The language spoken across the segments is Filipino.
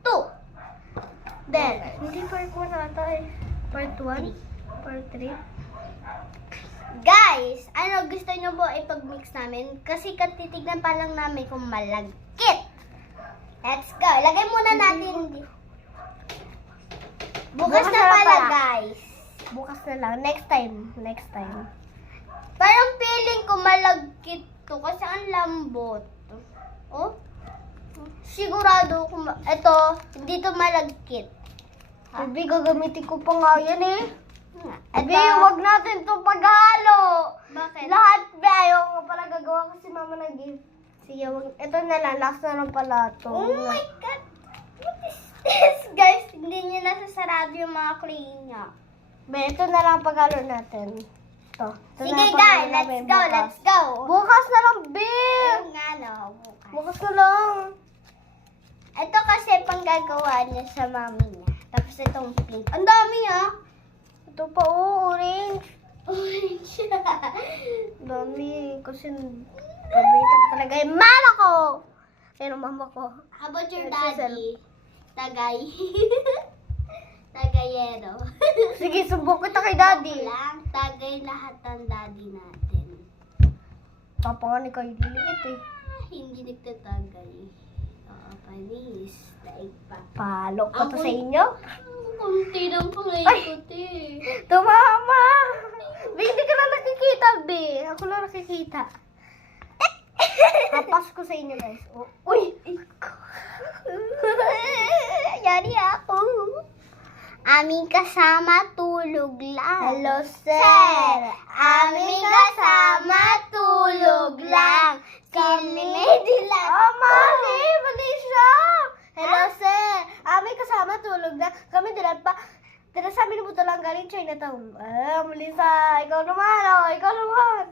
2. Then, Hindi part 1 ata eh. Part 1? Part 3? guys, ano gusto nyo po ipag-mix namin? Kasi katitignan pa lang namin kung malagkit. Let's go. Lagay muna natin. Bukas na pala, guys. Bukas na lang. Next time. Next time. Parang feeling ko malagkit to kasi ang lambot. Oh? Sigurado ko ito, hindi to malagkit. Baby, gagamitin ko pa nga yan eh. Ito, Baby, huwag natin to paghalo. bakit? Lahat ba? Ayaw nga pala gagawa kasi mama nag-give. Sige, wag. Ito na lang. Last na lang pala to. Oh my God! What is this? Guys, hindi niya nasasarado yung mga clay niya. Be, ito na lang paghalo natin. Ito. Ito na Sige lang guys, paghalo let's namin go, bukas. let's go. Bukas na lang, be. Yung nga no, bukas. Bukas na lang. Ito kasi panggagawa niya sa mami niya. Tapos itong pink. Ang dami ah. Ito pa, oh, orange. Orange. Dami. Kasi, paborito ko talaga yung mama ko. Ayun ang mama ko. How about your Ito, daddy? Tagay. Tagayero. Sige, subok kita kay daddy. Lang, tagay lahat ng daddy natin. Papa nga ni kayo diliit eh. Hindi nagtatagay. Oo, panis. Daig pa. Palok pa to Ang sa inyo. Kunti lang pang ikot eh. Tumama! Be, hindi ka na nakikita, be. Ako lang nakikita. Kapas ko sa inyo, guys. Oh. Uy! Yari ako. Aming kasama tulog lang. Hello, sir. Aming kasama tulog lang. Lady lang. Oh, mali! Mali siya! Hello, sir. Aming kasama tulog na. Kami dilan pa. Tira sa amin buto lang galing Chinatown. Melissa, ikaw naman. Oh, ikaw naman.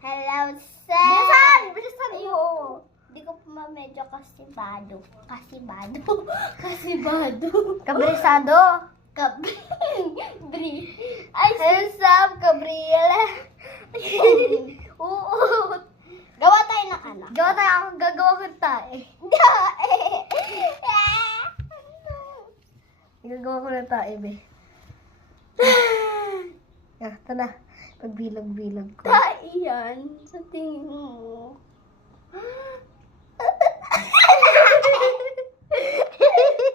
Hello, sir. Bilisan! Bilisan mo. Hindi ko pa medyo kasibado. Kasibado. Kasibado. Kabrisado. Bri. Ay, Hands up, Gabriela. oo. Gawa tayo ng anak. Gawa tayo, gagawa ko tayo. Gagawa ko na tayo, be. Ito na. Pagbilag-bilag ko. Tayo yan. Sa tingin mo.